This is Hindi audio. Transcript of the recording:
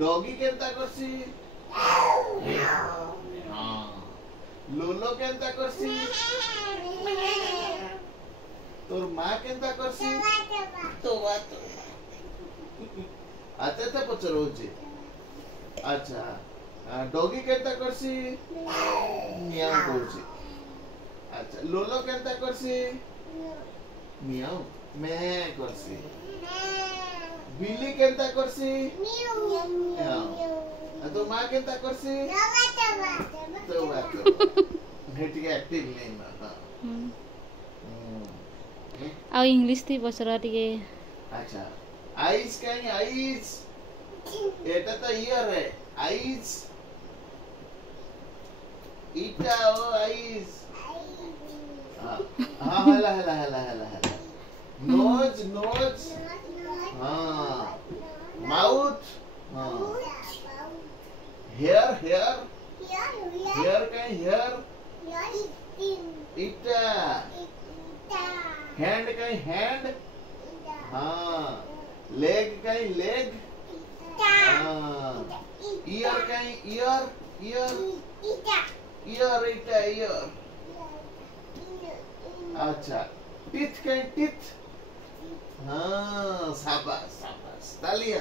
डॉगी केंता करसी हाँ लोलो केंता करसी तोर माँ केंता करसी तो बात आते थे पचरो जे अच्छा डॉगी केंता करसी मियाऊ करसी अच्छा लोलो केंता करसी मियाऊ मैं करसी बिल्ली केंता करसी तो माँ केंता करसी तो बात हेटी एक्टिव नहीं ना आ इंग्लिश थी बसरा टिके अच्छा आईज कहीं आईज एटा तो ईयर है आईज इटा ओ आईज हाँ हला हला हला हला हला नोज नोज हाँ माउथ हाँ हेयर हेयर हेयर कहीं हेयर इटा हैंड कहीं हैंड हाँ लेग कहीं लेग हाँ ईयर कहीं ईयर ईयर ईयर इटा ईयर अच्छा टीथ कहीं टीथ हाँ शाबाश शाबाश तालियां